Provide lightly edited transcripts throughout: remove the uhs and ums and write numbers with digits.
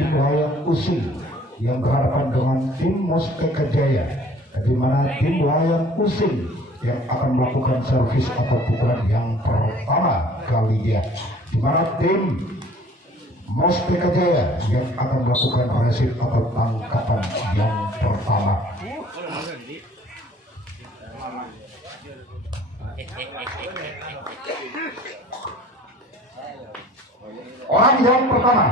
tim Wayang Using yang berhadapan dengan tim Musteka Jaya, di mana tim Wayang Using yang akan melakukan servis atau pukulan yang pertama kalinya, di mana tim Musteka Jaya yang akan melakukan resip atau tangkapan yang pertama. Orang yang pertama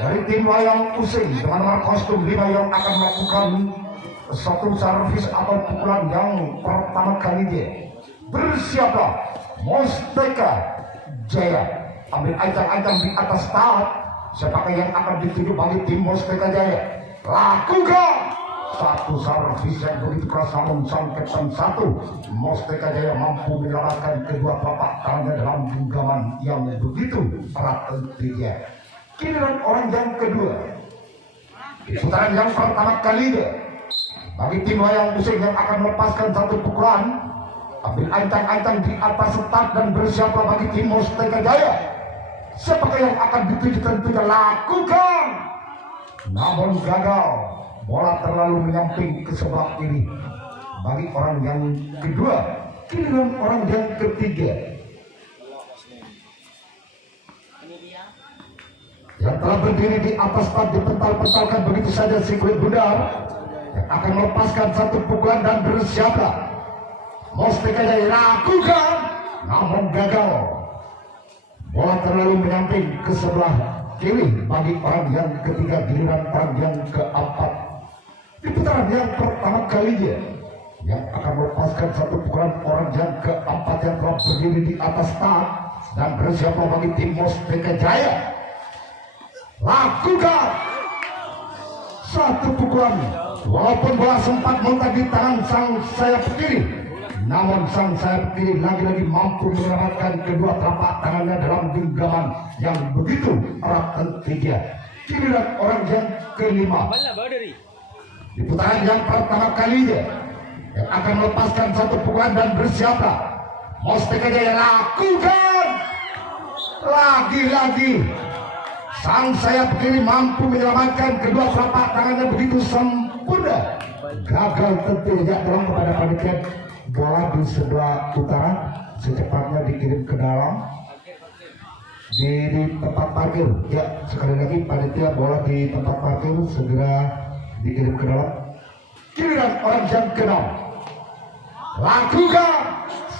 dari tim Wayang Using dengan nomor kostum 5 yang akan melakukan satu servis atau pukulan yang pertama kalinya. Bersiaplah Musteka Jaya. Ambil ancang-ancang di atas start. Siapakah yang akan dituju bagi tim Musteka Jaya? Lakukan satu servis yang begitu keras, namun sang Kapten 1 Musteka Jaya mampu menyelamatkan kedua telapak tangannya dalam genggaman yang begitu erat tentunya. Giliran orang yang kedua di putaran yang pertama kalinya bagi tim Wayang Using yang akan melepaskan satu pukulan. Ambil ancang-ancang di atas start dan bersiaplah bagi tim Musteka Jaya. Siapakah yang akan dituju tentunya lakukan, namun gagal. Bola terlalu menyamping ke sebelah kiri bagi orang yang kedua. Giliran orang yang ketiga yang telah berdiri di atas start dipental-pentalkan begitu saja si kulit bundar yang akan melepaskan satu pukulan dan bersiaplah Musteka Jaya lakukan, namun gagal. Bola terlalu menyamping ke sebelah kiri bagi orang yang ketiga. Giliran orang yang keempat di putaran yang pertama kalinya yang akan melepaskan satu pukulan orang yang keempat yang telah berdiri di atas start dan bersiaplah bagi tim Musteka Jaya. Lakukan satu pukulan, walaupun bola sempat mentak di tangan sang sayap kiri, namun sang sayap kiri lagi-lagi mampu menyelamatkan kedua telapak tangannya dalam genggaman yang begitu erat tentunya. Giliran orang yang kelima di putaran yang pertama kalinya yang akan melepaskan satu pukulan dan bersiaplah Musteka Jaya. Lakukan lagi-lagi sang sayap kiri mampu menyelamatkan kedua telapak tangannya begitu sempurna. Gagal tentunya dalam kepada panitia. Bola di sebelah utara secepatnya dikirim ke dalam di tempat parkir. Ya, sekali lagi panitia, bola di tempat parkir segera dikirim ke dalam. Giliran orang yang ke-6 lakukan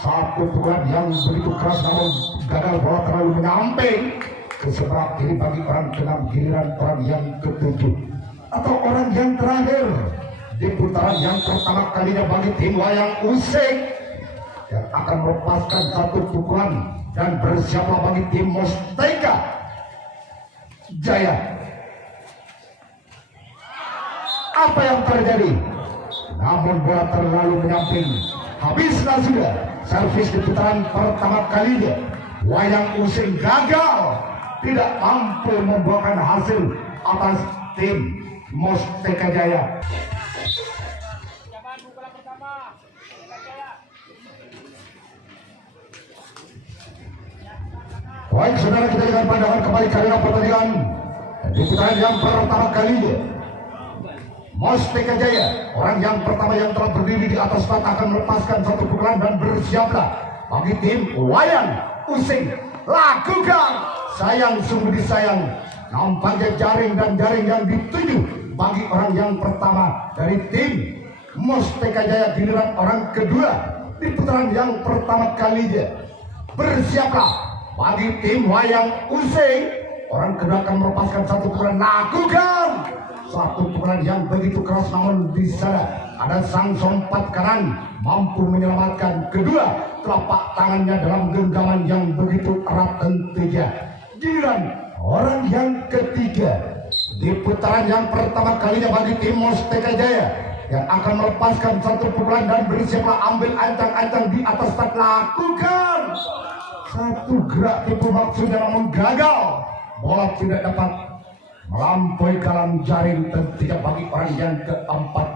satu pukulan yang begitu keras, namun gagal. Bola terlalu menyamping ke sebelah kiri bagi orang ke-6. Giliran orang yang ke-7 atau orang yang terakhir di putaran yang pertama kalinya bagi tim Wayang Using yang akan melepaskan satu pukulan dan bersiaplah bagi tim Musteka Jaya. Apa yang terjadi? Namun bola terlalu menyamping. Habislah sudah servis di putaran pertama kalinya. Wayang Using gagal, tidak mampu membuahkan hasil atas tim Musteka Jaya. Baik saudara, kita dengan pandangan kembali karena pertandingan di putaran yang pertama kalinya. Musteka Jaya, orang yang pertama yang telah berdiri di atas start akan melepaskan satu pukulan dan bersiaplah bagi tim Wayang Using. Lakukan, sayang sungguh disayang, nampaknya jaring dan jaring yang dituju bagi orang yang pertama dari tim Musteka Jaya. Giliran orang kedua di putaran yang pertama kalinya. Bersiaplah bagi tim Wayang Using, orang kedua akan melepaskan satu pukulan. Lakukan satu pukulan yang begitu keras, namun di sana ada sang sompat kanan mampu menyelamatkan kedua telapak tangannya dalam genggaman yang begitu erat tentunya. Giliran orang yang ketiga di putaran yang pertama kalinya bagi tim Musteka Jaya yang akan melepaskan satu pukulan dan bersiaplah ambil ancang-ancang di atas start. Lakukan satu gerak tipu maksudnya, namun gagal. Bola tidak dapat melampaui dalam jaring tentunya bagi orang yang keempat.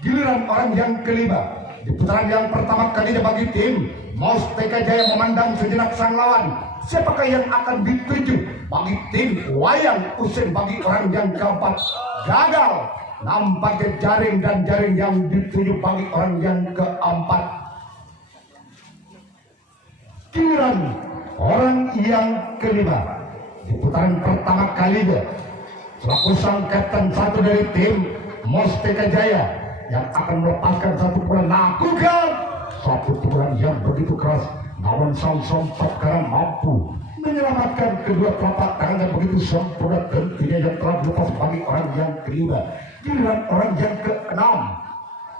Giliran orang yang kelima di putaran yang pertama kalinya bagi tim Musteka Jaya memandang sejenak sang lawan. Siapakah yang akan dituju bagi tim Wayang Usin. Bagi orang yang keempat gagal, nampaknya jaring dan jaring yang dituju bagi orang yang keempat. Giliran orang yang kelima di putaran pertama kalinya selaku sang kapten satu dari tim Mustika Jaya yang akan melepaskan satu pukulan, lakukan satu pukulan yang begitu keras, namun sang sompat karena mampu menyelamatkan kedua telapak tangannya begitu sempurna dan tidak yang telah lepas bagi orang yang kelima. Giliran orang yang keenam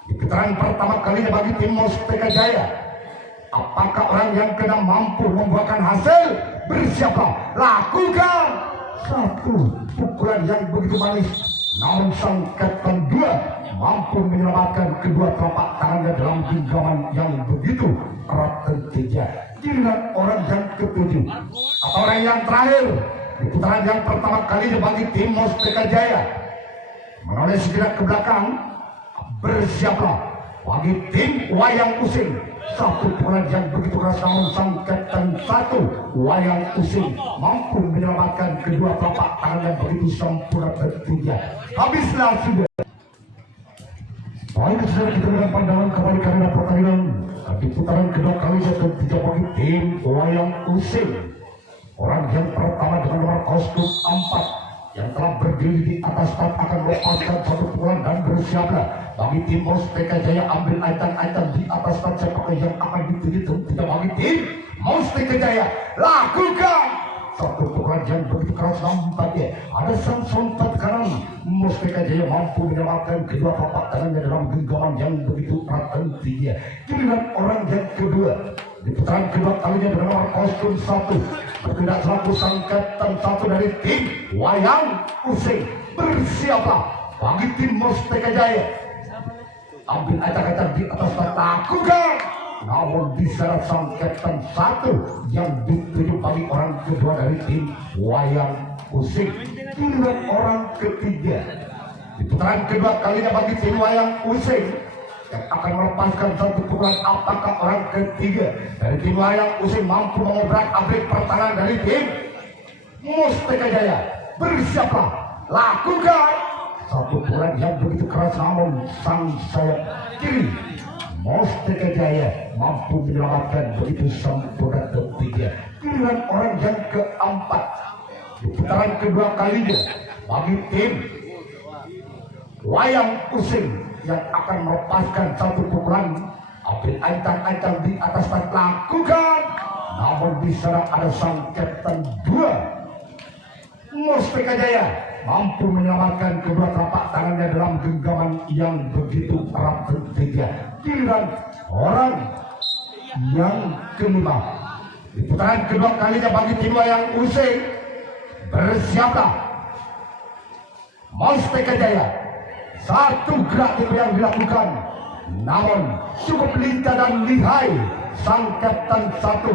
di putaran pertama kalinya bagi tim Mustika Jaya, apakah orang yang keenam mampu membuahkan hasil? Bersiaplah, lakukan satu pukulan yang begitu manis, namun sang kapten dua mampu menyelamatkan kedua telapak tangannya dalam genggaman yang begitu erat tentunya. Giliran orang yang ketujuh atau orang yang terakhir di putaran yang pertama kalinya bagi tim Mustika Jaya, menoleh segera ke belakang. Bersiaplah bagi tim Wayang Usin, satu pukulan yang begitu keras, namun sang kapten satu Wayang Usin mampu menyelamatkan kedua telapak tangan yang begitu sempurna tentunya. Habislah sudah. Baik, sudah kita berikan pandangan kembali karena pertandingan di putaran kedua kali ketiga bagi tim Wayang Usin. Orang yang pertama dengan nomor kostum 4 yang telah berdiri di atas start akan melepaskan satu pukulan dan bersiaplah bagi tim Mustika Jaya ambil item-item di atas start siapakah yang akan dituju tidak bagi tim Mustika Jaya, lakukan satu pukulan yang begitu keras, nampaknya ada sang sompat kanan Mustika Jaya mampu menyelamatkan kedua telapak tangannya dalam genggaman yang begitu erat dan tinggi. Giliran orang yang kedua di putaran kedua kalinya dengan nomor kostum 1 bertindak selaku sang kapten satu dari tim Wayang Usin. Bersiaplah bagi tim Mustika Jaya ambil acak-acak di atas start, lakukan, namun diseret sang kapten satu yang dituju bagi orang kedua dari tim Wayang Usin. Giliran orang ketiga di putaran kedua kalinya bagi tim Wayang Usin yang akan melepaskan satu pukulan, apakah orang ketiga dari tim Wayang Usin mampu mengobrak-abrik pertahanan dari tim Mustika Jaya? Bersiaplah, lakukan satu pukulan yang begitu keras, namun sang sayap kiri Mustika Jaya mampu menyelamatkan begitu sempurna tentunya. Giliran orang yang keempat di putaran kedua kalinya bagi tim Wayang Usin yang akan melepaskan satu pukulan, ambil ancang-ancang di atas start, lakukan, namun di sana ada sang kapten dua Mustika Jaya mampu menyelamatkan kedua telapak tangannya dalam genggaman yang begitu erat tentunya. Giliran orang yang kelima di putaran kedua kalinya bagi tim Wayang Usin, bersiaplah Mustika Jaya. Satu gerak itu yang dilakukan, namun cukup lincah dan lihai sang kapten satu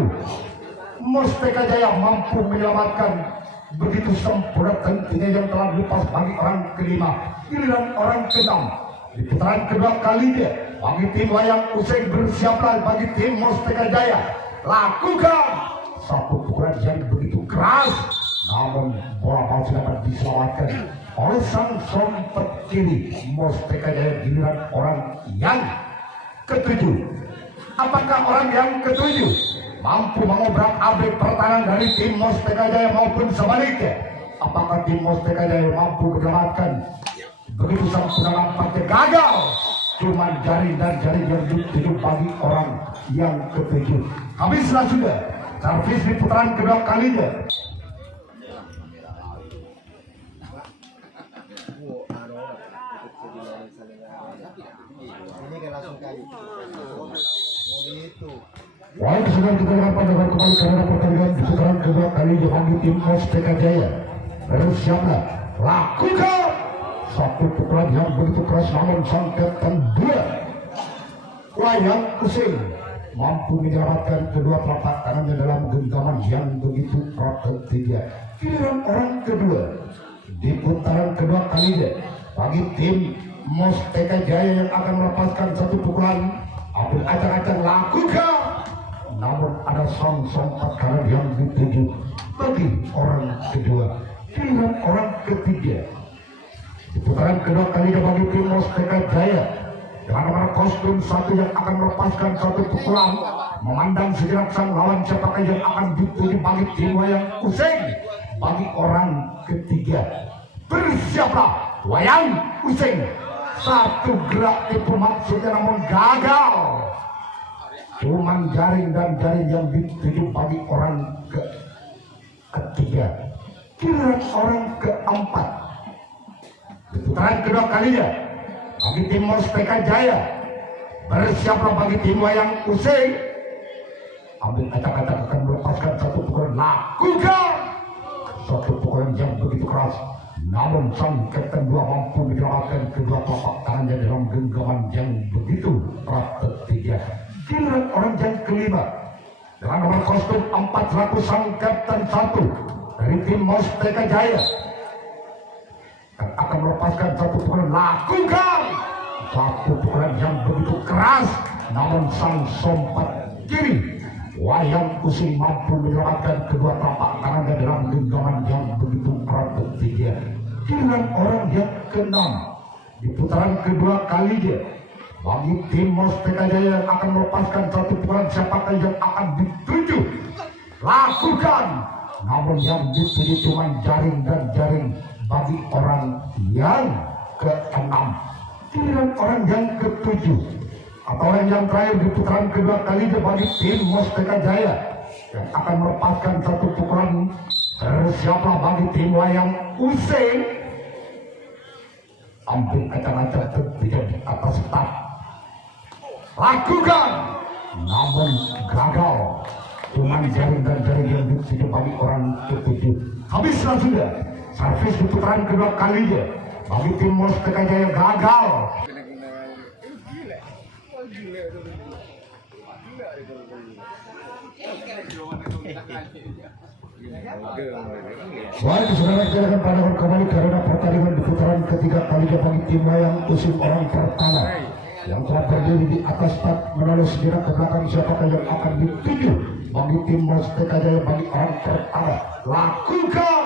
Mustika Jaya mampu menyelamatkan begitu sempurna tentunya yang telah lepas bagi orang kelima. Giliran orang keenam di putaran kedua kalinya bagi tim Wayang Usin, bersiaplah bagi tim Mustika Jaya, lakukan satu pukulan yang begitu keras, namun bola palsu dapat diselamatkan oleh sang sompat kiri Mustika Jaya. Giliran orang yang ketujuh, apakah orang yang ketujuh mampu mengobrak-abrik pertahanan dari tim Mustika Jaya maupun sebaliknya? Apakah tim Mustika Jaya mampu menyelamatkan begitu sempurna? Nampaknya gagal, cuman jari dan jari yang dituju bagi orang yang ketujuh. Habislah sudah servis di putaran kedua kalinya. Wah, sudah kita lihat pandangan kembali karena pertandingan di putaran kedua kalinya bagi tim Mustika Jaya. Bersiaplah, lakukan satu pukulan yang begitu keras, namun sang kapten dua Wayang Usin mampu menyelamatkan kedua telapak tangannya dalam genggaman yang begitu erat tentunya. Giliran orang kedua di putaran kedua kalinya bagi tim Mustika Jaya yang akan melepaskan satu pukulan, ambil acak-acak, lakukan, namun ada sang sompat kanan yang dituju bagi orang kedua. Giliran orang ketiga di putaran kedua kalinya bagi tim Mustaka Jaya dengan nomor kostum 1 yang akan melepaskan satu pukulan, memandang sejenak sang lawan siapakah yang akan dituju bagi tim Wayang Useng. Bagi orang ketiga, bersiaplah Wayang Useng. Satu gerak tipu maksudnya namun gagal. Cuman jaring dan jaring yang dituju bagi orang ketiga. Giliran orang keempat di putaran kedua kalinya bagi tim Mustaka Jaya, bersiaplah bagi tim Wayang Useng. Ambil kata-kata akan melepaskan satu pukulan, lakukan satu pukulan yang begitu keras, namun sang Kapten 2 mampu menyelamatkan kedua telapak tangannya dalam genggaman yang begitu erat ketiga. Giliran orang yang kelima dengan nomor kostum 4 selaku sang Kapten 1 dari tim Mustaka Jaya akan melepaskan satu pukulan, lakukan satu pukulan yang begitu keras, namun sang sompat kiri Wayang Useng mampu menyelamatkan kedua telapak tangannya dalam genggaman yang begitu erat ketiga. Giliran orang yang keenam di putaran kedua kalinya bagi tim Mustaka Jaya akan melepaskan satu pukulan, siapakah yang akan dituju, lakukan, namun yang dituju cuma jaring dan jaring bagi orang yang keenam. Giliran orang yang ketujuh atau orang yang terakhir di putaran kedua kalinya bagi tim Mustaka Jaya yang akan melepaskan satu pukulan, bersiaplah bagi tim Wayang Useng. Ambil kaca-kaca ketiga di atas start, lakukan, namun gagal. Cuman jaring dan jaring yang dituju bagi orang ketujuh. Habislah sudah servis di putaran kedua kalinya bagi tim Mustaka Jaya, gagal. Baik, saudara, silakan pandangan kembali karena pertandingan di putaran ketiga kalinya bagi tim Wayang Useng orang pertama yang telah berdiri di atas start menaruh sejenak ke belakang siapakah yang akan dituju bagi tim Mustaka Jaya bagi orang pertama, lakukan,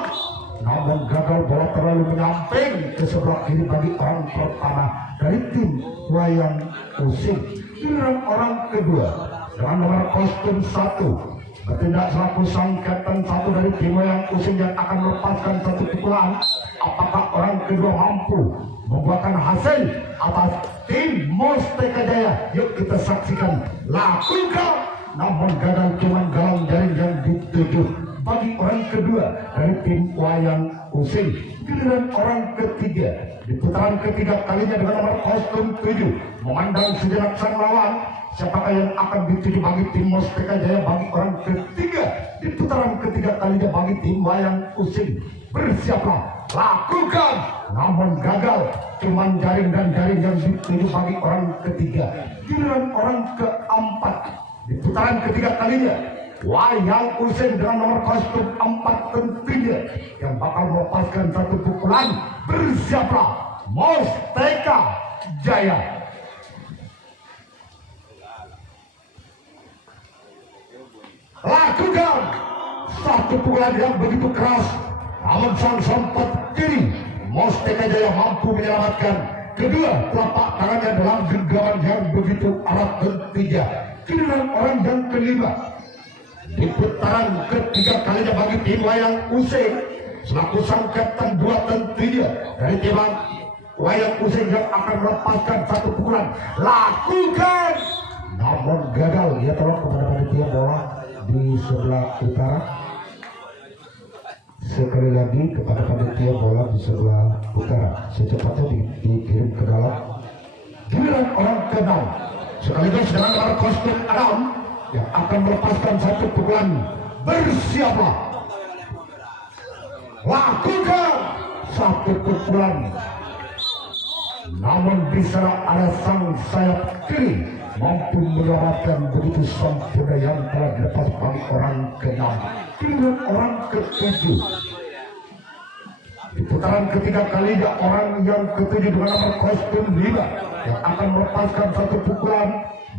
namun gagal. Bola terlalu menyamping ke sebelah kiri bagi orang pertama dari tim Wayang Useng. Giliran orang kedua dengan nomor kostum 1 bertindak selaku sang Kapten 1 dari tim Wayang Useng yang akan melepaskan satu pukulan. Apakah orang kedua mampu membuahkan hasil atas tim Mustaka Jaya? Yuk kita saksikan, lakukan, namun gagal, cuman galang jaring yang dituju bagi orang kedua dari tim Wayang Useng. Giliran orang ketiga di putaran ketiga kalinya dengan nomor kostum 7 memandang sejenak sang lawan, siapakah yang akan dituju bagi tim Mustaka Jaya bagi orang ketiga di putaran ketiga kalinya bagi tim Wayang Useng. Bersiaplah, lakukan, namun gagal, cuman jaring dan jaring yang dituju bagi orang ketiga. Giliran orang keempat di putaran ketiga kalinya Wayang Useng dengan nomor kostum 4 tentunya yang bakal melepaskan satu pukulan. Bersiaplah, Mustaka Jaya. Lakukan satu pukulan yang begitu keras, namun sang sompat kiri Mustaka Jaya mampu menyelamatkan kedua telapak tangannya dalam genggaman yang begitu erat ketiga. Giliran orang yang kelima di putaran ketiga kalinya bagi tim Wayang Useng selaku sang Kapten 2 tentunya dari tim Wayang Useng yang akan melepaskan satu pukulan, lakukan, namun gagal. Ia tolong kepada panitia bola di sebelah utara, sekali lagi kepada panitia bola di sebelah utara, secepatnya dikirim ke dalam. Giliran orang ke-6 sekaligus dengan nomor kostum 6 yang akan melepaskan satu pukulan. Bersiaplah, lakukan satu pukulan, namun bisa ada sang sayap kiri mampu menyelamatkan begitu sempurna yang telah dilepas bagi orang ke-6. Giliran orang ke-7 di putaran ketiga kalinya orang yang ke-7 dengan nomor kostum 5 yang akan melepaskan satu pukulan.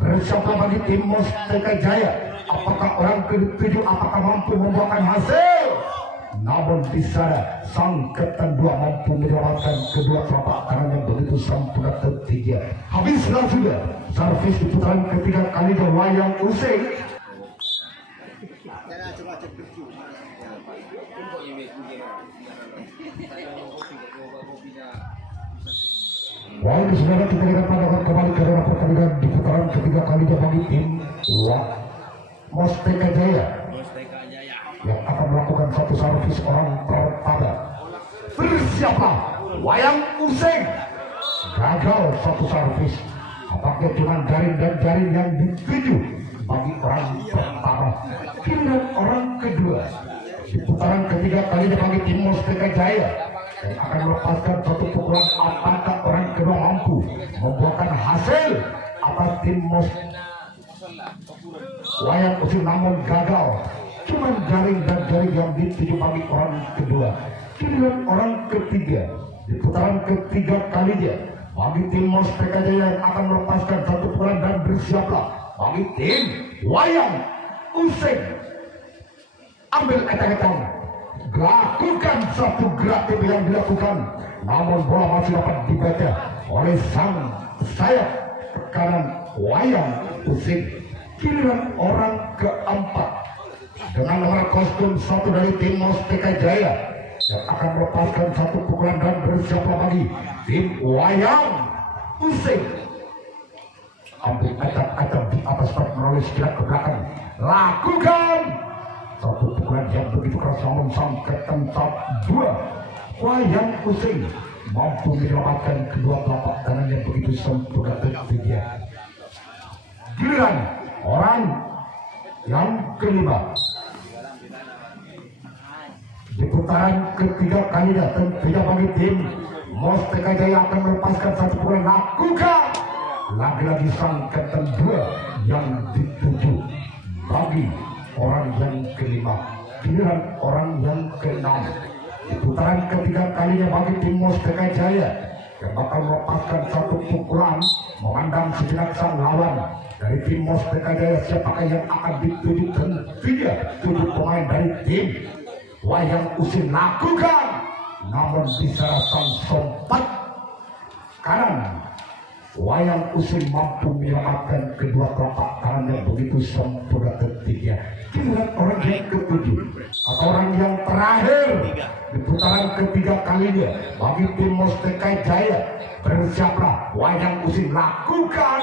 Bersiaplah bagi tim Mustika Jaya. Apakah orang ke-7 apakah mampu membuahkan hasil? Namun di sana sang kedua mampu menyelamatkan kedua telapak tangan yang begitu sempurna ketiga. Habislah sudah servis di putaran ketiga kali ke Wayang Useng. Wahai saudara, kita akan pandangan kembali karena pertandingan di putaran ketiga kali bagi tim Mustika Jaya yang akan melakukan satu servis orang pertama. Bersiaplah Wayang Useng. Gagal satu servis. Apakah cuma jaring dan jaring yang dituju bagi orang pertama. Giliran orang kedua di putaran ketiga kali bagi tim Mustika Jaya yang akan melepaskan satu pukulan. Apakah orang kedua mampu membuahkan hasil atas tim Wayang Useng, namun gagal. Cuma jaring dan jaring yang dituju bagi orang kedua. Giliran orang ketiga di putaran ketiga kalinya bagi tim Mustika Jaya yang akan melepaskan satu pukulan dan bersiaplah bagi tim Wayang Useng. Ambil etang-etang, lakukan satu gerak yang dilakukan, namun bola masih dapat dibaca oleh sang sayap kanan Wayang Useng. Giliran orang keempat dengan nomor kostum 1 dari tim Mustika Jaya yang akan melepaskan satu pukulan dan bersiaplah bagi tim Wayang Useng. Ambil acak-acak di atas start melalui sekilat ke belakang, lakukan satu pukulan yang begitu keras, namun sang ketentap dua Wayang Useng mampu menyelamatkan kedua telapak tangan yang begitu sempurna ketiga. Giliran orang yang kelima di putaran ketiga kalinya tentunya bagi tim Mustika Jaya akan melepaskan satu pukulan, lakukan lagi-lagi sang kapten dua yang dituju bagi orang yang kelima. Giliran orang yang keenam di putaran ketiga kalinya bagi tim Mustika Jaya yang bakal melepaskan satu pukulan, memandang sejenak sang lawan dari tim Mustika Jaya. Siapakah yang akan dituju? Tentunya 7 pemain dari tim Wayang Useng. Lakukan, namun bisa sang sompat kanan Wayang Useng mampu menyelamatkan kedua telapak tangan yang begitu sempurna ketiga. Giliran orang yang ketujuh atau orang yang terakhir di putaran ketiga kalinya bagi tim Mustika Jaya. Bersiaplah Wayang Useng. Lakukan,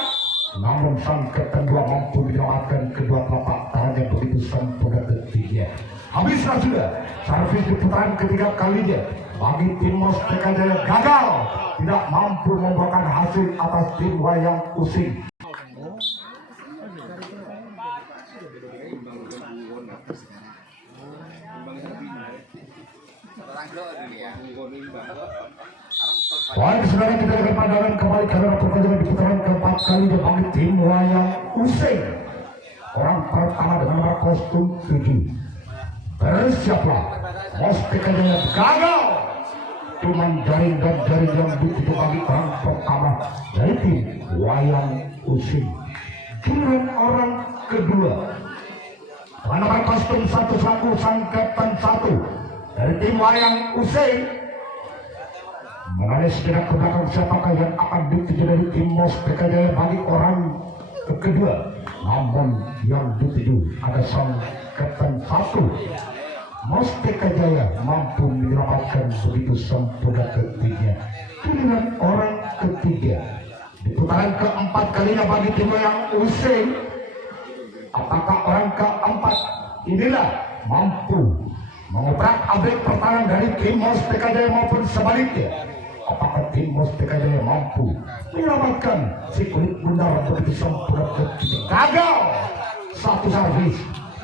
namun sang kedua mampu menyelamatkan kedua telapak tangan yang begitu sempurna ketiga. Habislah sudah servis di putaran ketiga kalinya bagi tim Mustika Jaya. Gagal, tidak mampu membuahkan hasil atas tim Wayang Useng. Baik saudara, kita akan pandangan kembali karena pertandingan di putaran keempat kalinya bagi tim Wayang Useng. Orang pertama dengan nomor kostum 7. Bersiaplah Mustika Jaya. Gagal, cuman jaring dan jaring yang dituju bagi orang pertama dari tim Wayang Useng. Giliran orang kedua dengan nomor kostum 1 sang kapten 1 dari tim Wayang Useng. Mengenai sejenak ke belakang, siapakah yang akan dituju dari tim Mustika Jaya bagi orang kedua, namun yang dituju ada sang kapten 1 Mustika Jaya mampu menyelamatkan begitu sempurna ketiga. Giliran orang ketiga di putaran keempat kalinya bagi tim Wayang Useng. Apakah orang keempat inilah mampu mengobrak-abrik pertahanan dari tim Mustika Jaya maupun sebaliknya? Apakah tim Mustika Jaya mampu menyelamatkan si kulit bundar begitu sempurna ketiga? Gagal, satu servis,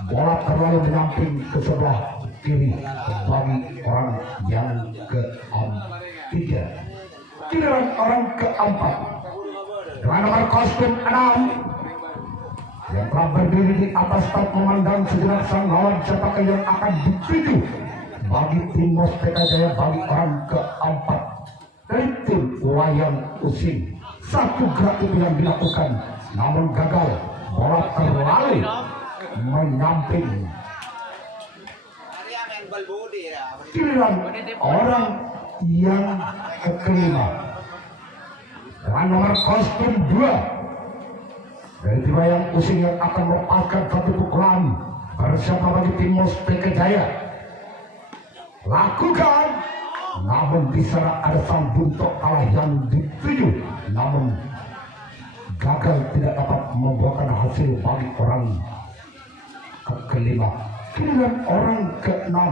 bola terlalu menyamping ke sebelah kiri bagi orang yang ketiga. Giliran orang keempat dengan nomor kostum 6 yang telah berdiri di atas start memandang sejenak sang lawan. Siapakah yang akan dituju bagi tim Mustika Jaya bagi orang keempat dari tim Wayang Useng? Satu gerak itu yang dilakukan, namun gagal. Bola terlalu menyamping. Giliran orang yang kelima dengan nomor kostum 2 dari tim yang using yang akan melepaskan satu pukulan. Bersiap bagi tim Mustaka Jaya. Lakukan, namun di sana ada sang buntok kalah yang dituju, namun gagal, tidak dapat membuahkan hasil bagi orang kelima. Giliran orang keenam,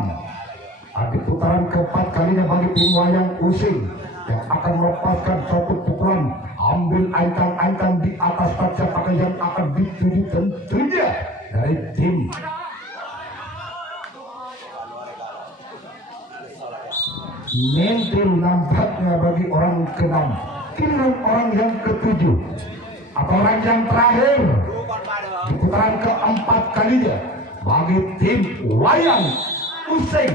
di putaran keempat kalinya bagi tim wayang using yang akan melepaskan satu pukulan. Ambil ancang-ancang di atas kaca pakai yang akan dituju tentunya dari tim mentil nampaknya bagi orang keenam. Giliran orang yang ketujuh atau orang yang terakhir di putaran keempat kalinya bagi tim wayang using.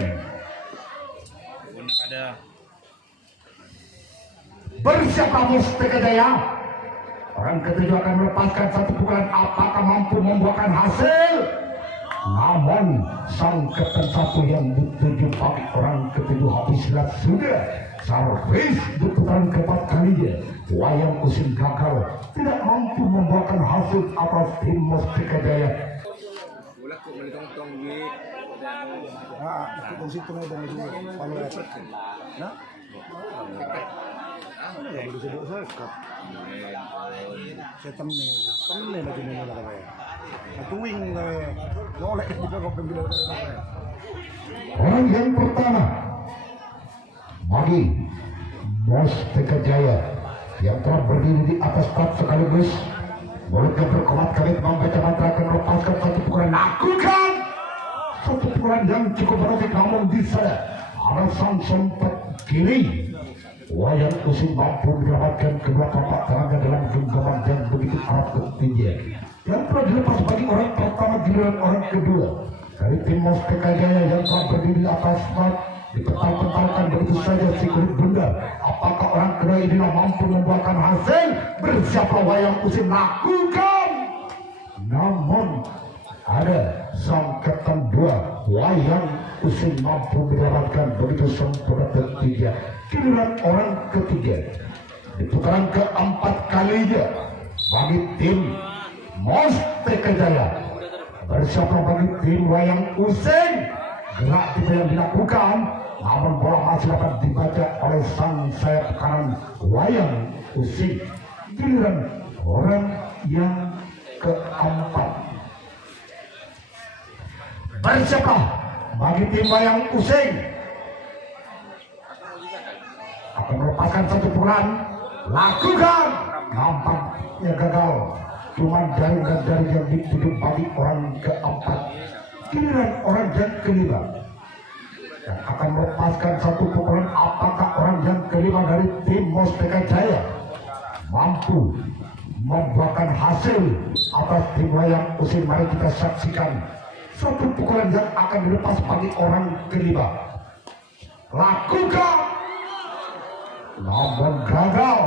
Bersiaplah Mustaka Jaya. Orang ketujuh akan melepaskan satu pukulan. Apakah mampu membuahkan hasil? Namun sang kapten satu yang dituju bagi orang ketujuh habislah sudah. Servis di putaran keempat kalinya wayang using gagal, tidak mampu membuahkan hasil atas tim Mustaka Jaya. Orang yang pertama bagi Mustaka Jaya yang telah berdiri di atas start sekaligus mulutnya berkomat-kamit membaca mantra akan melepaskan satu pukulan. Lakukan satu pukulan yang cukup berarti, namun di sana ada sang sempat kiri wayang using mampu menyelamatkan kedua telapak tangannya dalam genggaman yang begitu amat ketinggian yang telah dilepas bagi orang pertama. Giliran orang kedua dari tim Mustaka Jaya yang telah berdiri di atas start dipental-pentalkan begitu saja si kulit bundar. Apakah orang kedua ini mampu membuahkan hasil? Bersiaplah wayang using. Lakukan, namun ada sang kapten 2 wayang using mampu mendapatkan begitu sempurna ketiga. Giliran orang ketiga di putaran keempat kalinya bagi tim Mustaka Jaya. Bersiaplah bagi tim wayang using. Gerak tiba yang dilakukan, namun bola masih dapat dibaca oleh sang sayap kanan wayang using. Giliran orang yang keempat. Bersiaplah bagi tim wayang using akan melepaskan satu pukulan. Lakukan, nampaknya gagal, cuma jaring yang dituju bagi orang keempat. Giliran orang yang kelima yang akan melepaskan satu pukulan. Apakah orang yang kelima dari tim Mustaka Jaya mampu membuahkan hasil atas tim wayang using? Mari kita saksikan satu pukulan yang akan dilepas bagi orang kelima. Lakukan, namun gagal.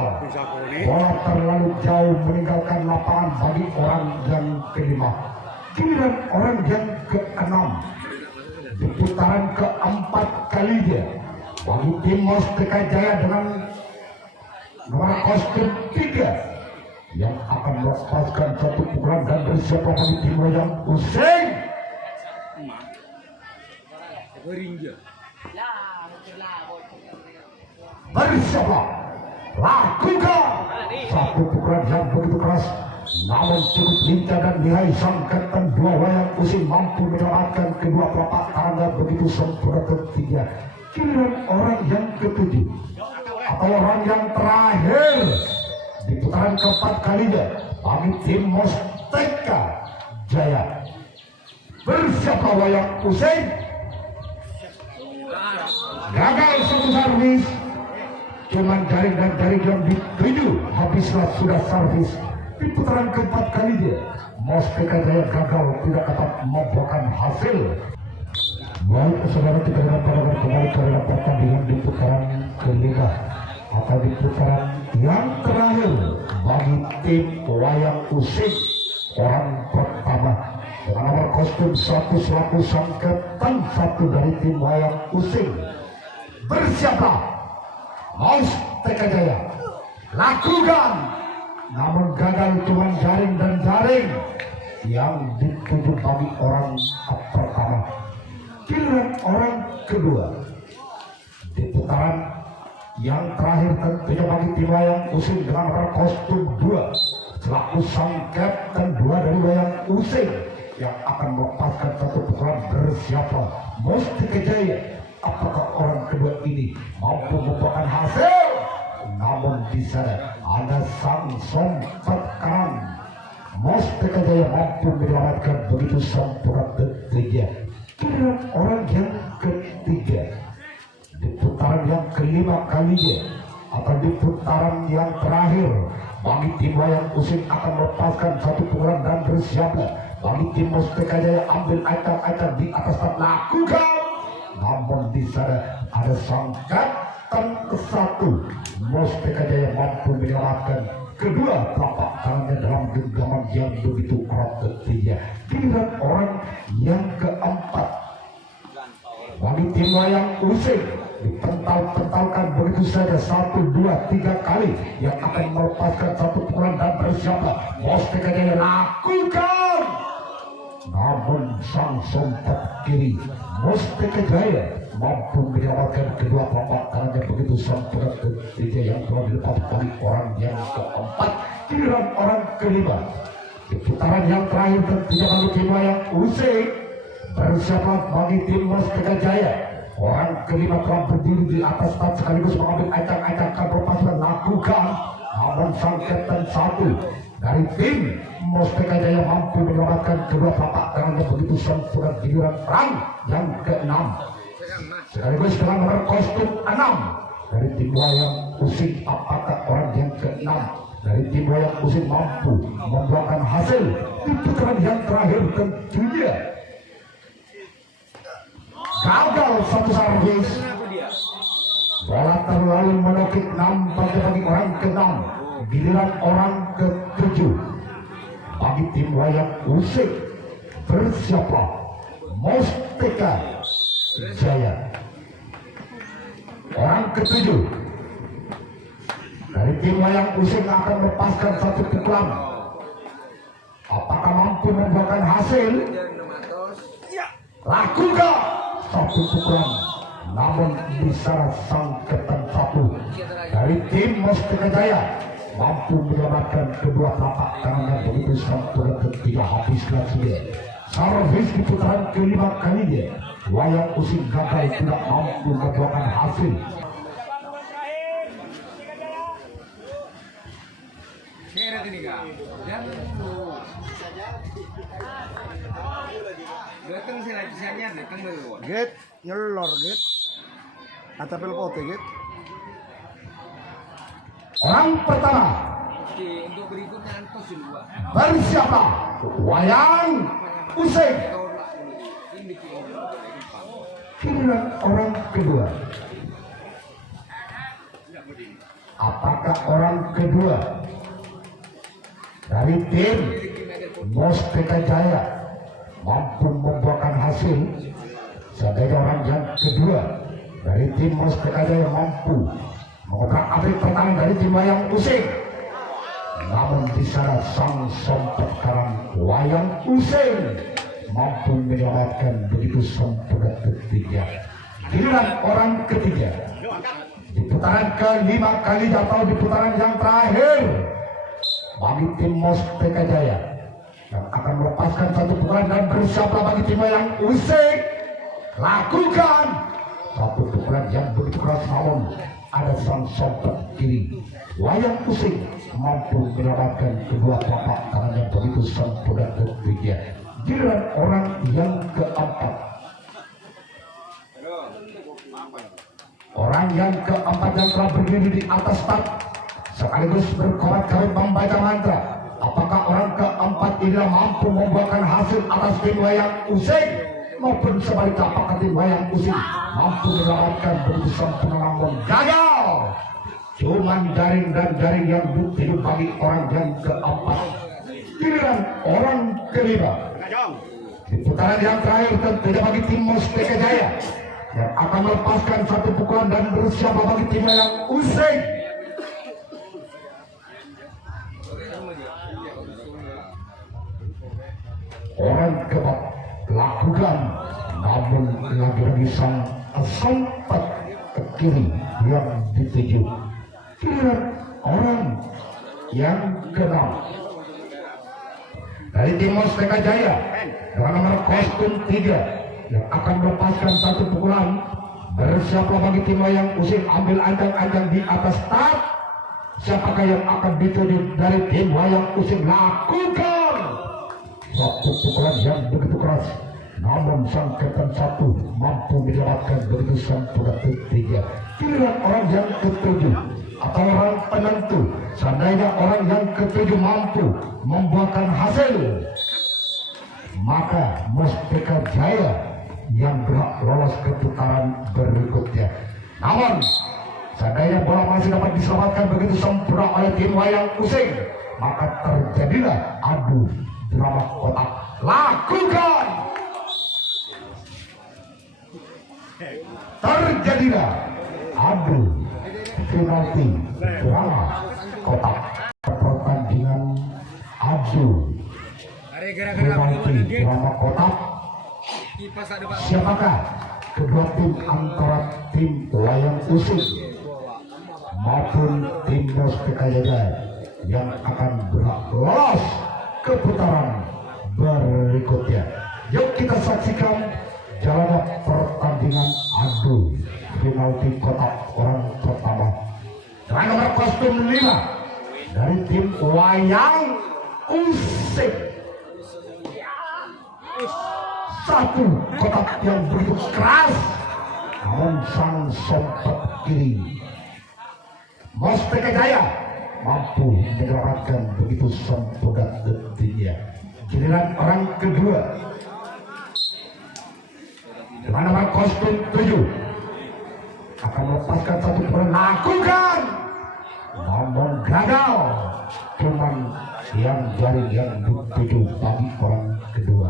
Bola terlalu jauh meninggalkan lapangan bagi orang yang kelima. Giliran orang yang keenam di putaran keempat kalinya bagi tim Mustaka Jaya dengan nomor kostum 3 yang akan melepaskan satu pukulan dan bersiaplah bagi tim wayang using. Bersiaplah, lakukan satu pukulan yang begitu keras, namun cukup lincah dan lihai. Sang kapten 2 wayang using mampu mendapatkan kedua telapak tangannya begitu sempurna ketiga. Giliran orang yang ketujuh atau orang yang terakhir di putaran keempat kalinya bagi tim Mustaka Jaya. Bersiaplah wayang using. Gagal satu servis, cuman jaring yang dituju habislah sudah servis. Di putaran keempat kalinya Mustaka Jaya gagal, tidak dapat membuahkan hasil. Baik saudara, kita dapat kembali ke dalam pertandingan di putaran kelima. atau di putaran yang terakhir bagi tim Wayang Usik orang pertama dengan nomor kostum 1 selaku sang kapten 1 dari tim Wayang Usik. Bersiaplah Maus TK Jaya, lakukan, namun gagal cuma jaring dan jaring yang dituju bagi orang pertama. Giliran orang kedua di putaran yang terakhir tentunya bagi tim Wayang Usik dengan nomor kostum 2 selaku sang kapten 2 dari Wayang Usik yang akan melepaskan satu pukulan. Bersiaplah Mustika Jaya. Apakah orang kedua ini mampu membuahkan hasil? Namun di sana ada sang sompat kanan. Mustika Jaya mampu menyelamatkan begitu sempurna tentunya. Kira orang yang ketiga di putaran yang kelima kalinya atau di putaran yang terakhir bagi tim Wayang Usik akan melepaskan satu pukulan dan bersiaplah bagi tim Mustika Jaya ambil acak-acak di atas tak lakukan. Namun di sana ada sang kapten ke-1. Mustika Jaya mampu menyelamatkan kedua telapak tangannya dalam genggaman yang begitu erat tentunya. Giliran orang yang keempat bagi tim Wayang Usik dipental-pentalkan begitu saja 1, 2, 3 kali yang akan melepaskan satu pukulan dan bersiaplah Mustika Jaya lakukan. Namun sang sompat kiri Mustika Jaya mampu menyelamatkan kedua telapak tangannya begitu sempurna tentunya yang telah dilepas bagi orang yang keempat. Giliran orang kelima di putaran yang terakhir tentunya bagi tim Wayang Usik. Bersiaplah bagi tim Mustika Jaya. Orang kelima telah berdiri di atas start sekaligus mengambil acak-acakan perpasangan lakukan. Namun sang kapten 1 dari tim Mustika Jaya mampu menyelamatkan kedua telapak tangannya begitu sempurna. Giliran perang yang ke-6 sekaligus dengan nomor kostum 6 dari tim Wayang Usik. Apakah orang yang ke-6 dari tim Wayang Usik mampu membuahkan hasil di putaran yang terakhir? Tentunya gagal satu servis. Bola terlalu menukik nampaknya bagi orang ke-6. Giliran orang ke-7 bagi tim Wayang Usik. Bersiaplah Mustika Jaya. Orang ke-7 dari tim Wayang Usik akan melepaskan satu pukulan. Apakah mampu membuahkan hasil? Lakukan satu pukulan. Namun bisa sang kapten 1 dari tim Mustika Jaya mampu menyelamatkan kedua telapak tangannya begitu sempurna. Ketika habislah sudah servis di putaran kelima kalinya. Wayang Usik gagal tidak mampu membuahkan hasil. Get nyelor get atau pelpote get. Orang pertama bersiaplah Wayang Usik. Giliran orang kedua. Apakah orang kedua dari tim Mustika Jaya mampu membuahkan hasil? Sebagai orang yang kedua dari tim Mustika Jaya mampu mengobrak-abrik pertahanan dari tim Wayang Usik. Namun di sana sang sompat kanan Wayang Usik mampu menyelamatkan begitu sempurna ketiga. Giliran orang ketiga di putaran kelima kali atau di putaran yang terakhir bagi tim Mustika Jaya yang akan melepaskan satu pukulan dan bersiaplah bagi tim Wayang Usik. Lakukan satu pukulan yang begitu keras, namun ada sang sompat kiri Wayang Usik mampu menyelamatkan kedua telapak tangannya begitu sempurna ketiga. Giliran orang yang keempat. Orang yang keempat yang telah berdiri di atas start sekaligus berkorak-korik membaca mantra. Apakah orang keempat ini mampu membuahkan hasil atas tim Wayang Usik maupun sebaliknya apakah tim Wayang Usik mampu menyelamatkan begitu sempurna namun gagal? Cuman jaring dan jaring yang dituju bagi orang yang keempat. Giliran orang kelima. Di putaran yang terakhir tentunya bagi tim Mustika Jaya yang akan melepaskan satu pukulan dan bersiap bagi tim yang usai. Orang keempat lakukan, namun lagi-lagi sempat ke kiri yang dituju. Giliran orang yang keenam dari tim Mustika Jaya dengan nomor kostum 3 yang akan melepaskan satu pukulan. Bersiaplah bagi tim yang usir, ambil ancang-ancang di atas start. Siapakah yang akan dituju dari tim yang usir? Lakukan satu pukulan yang begitu keras, namun sang kapten satu mampu menyelamatkan begitu sang pukulan ketiga. Giliran orang yang ketujuh atau orang penentu, seandainya orang yang ketujuh mampu membuahkan hasil, maka Mustika Jaya yang berhak lolos ke putaran berikutnya. Namun seandainya bola masih dapat diselamatkan begitu sempurna oleh tim wayang pusing, maka terjadilah adu drama kotak. Lakukan, terjadilah adu penalti drama kotak. Pertandingan adu penalti drama kotak. Siapakah kedua tim antara tim wayang usik maupun tim Mustika Jaya yang akan berhak lolos ke putaran berikutnya? Yuk kita saksikan jalannya pertandingan adu penalti kotak orang pertama dengan nomor kostum 5 dari tim wayang usik. Satu kotak yang begitu keras, namun sang sompet kiri Mustika Jaya mampu menyelamatkan begitu sempurna detinya. Giliran orang kedua dengan nomor kostum 7 akan melepaskan satu pukulan. Lakukan, namun gagal. Cuman yang jaring yang dituju bagi orang kedua.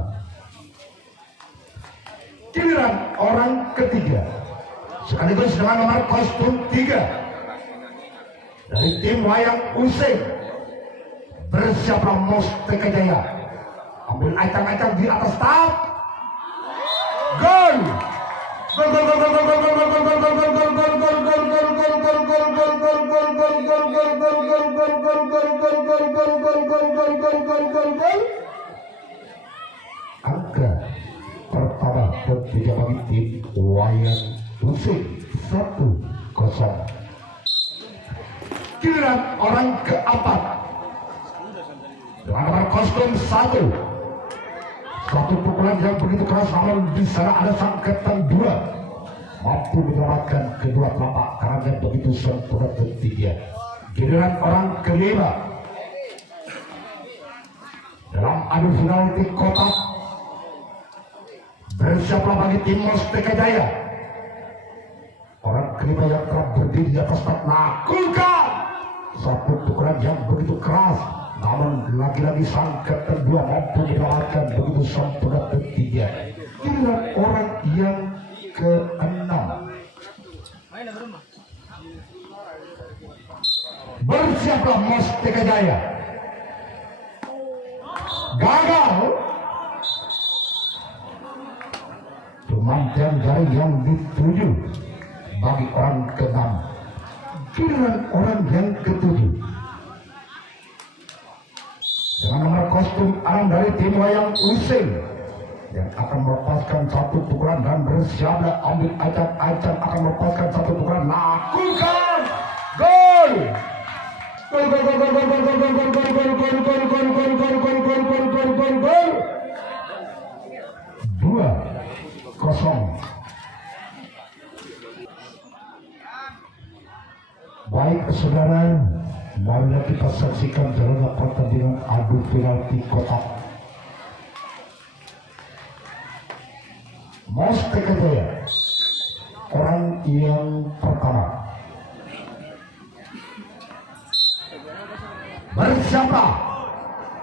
Giliran orang ketiga sekaligus dengan nomor kostum 3 dari tim wayang using. Bersiaplah Mustika Jaya, ambil ancang-ancang di atas start. Gol! Gol gol gol gol gol gol gol gol gol gol gol gol gol gol gol. Angka pertama tentunya bagi tim wayang usik 1-0. Giliran orang keempat dengan nomor kostum 1. Satu pukulan yang begitu keras, namun di sana ada sang kapten 2 mampu menyelamatkan kedua telapak tangannya begitu sempurna ketiga. Giliran orang kelima dalam adu final di kotak. Bersiaplah bagi tim Mustika Jaya. Orang kelima yang telah berdiri di atas start. Lakukan satu pukulan yang begitu keras, namun lagi-lagi sang kapten 2 mampu menyelamatkan begitu sempurna ketiga. Giliran orang yang ke-6. Bersiaplah Mustika Jaya. Gagal. Cuman jari yang dituju bagi orang ke-6. Giliran orang yang ke-7 dengan nomor kostum 6 dari tim wayang using yang akan melepaskan satu pukulan dan bersiaplah ambil acak-acak akan melepaskan satu pukulan. Lakukan gol! Gol gol gol gol gol gol gol gol gol gol gol gol gol gol gol gol gol gol gol gol 2-0. Baik saudara, marilah kita saksikan jalannya pertandingan adu penalti kotak. Mustika Jaya orang yang pertama Bersiaplah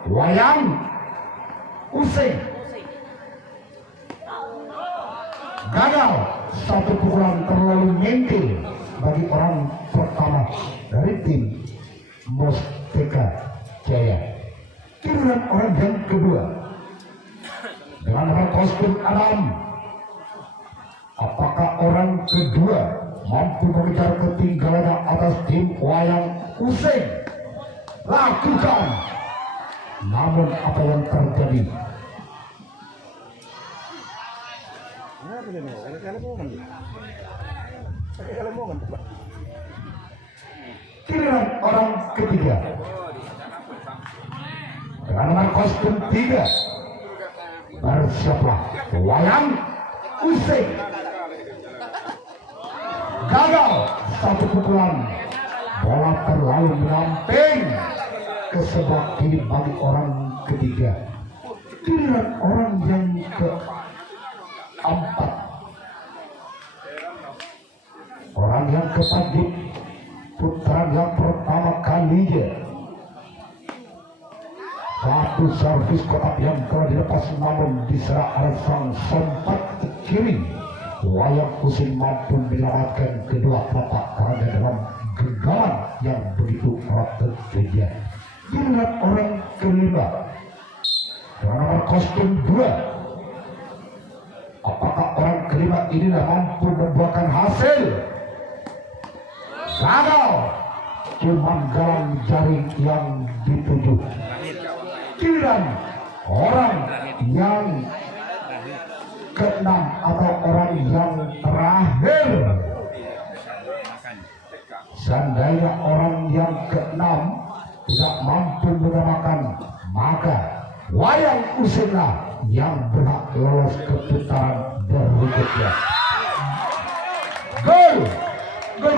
Wayang Useng. Gagal, satu pukulan terlalu mentil bagi orang pertama dari tim Mustika Jaya. Giliran orang yang kedua dengan nomor kostum Adam. Apakah orang kedua mampu mengejar ketinggalannya atas tim Wayang Useng? Lakukan. Namun apa yang terjadi? Giliran orang ketiga dengan nomor kostum 3. Bersiaplah Wayang Useng. Gagal, satu pukulan. Bola terlalu melamping ke sebelah kiri bagi orang ketiga. Giliran orang yang keempat. Orang yang keempat di putaran yang pertama kalinya. Satu servis kotak yang telah dilepas namun diserang oleh sang sempat ke kiri. Wayang Useng mampu menyelamatkan kedua kotak karena dalam genggaman yang begitu erat tentunya. Giliran orang kelima dengan nomor kostum 2. Apakah orang kelima inilah mampu membuahkan hasil? Gagal, cuma galang jaring yang dituju. Giliran orang yang keenam atau orang yang terakhir. Seandainya orang yang keenam tidak mampu menyamakan, maka Wayang Usenglah yang berhak lolos ke putaran berikutnya. Gol! Gol!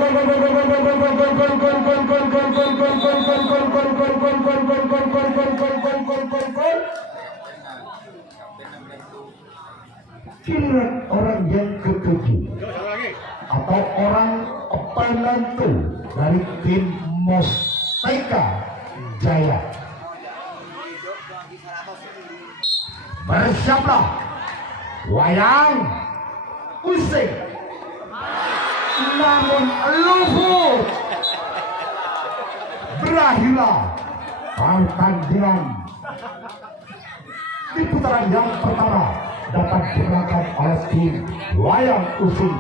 Giliran orang yang ketujuh atau orang penentu dari tim Mustika Jaya. Bersiaplah Wayang Useng. Namun luput. Berakhirlah pertandingan di putaran yang pertama dapat dimenangkan oleh tim Wayang Useng.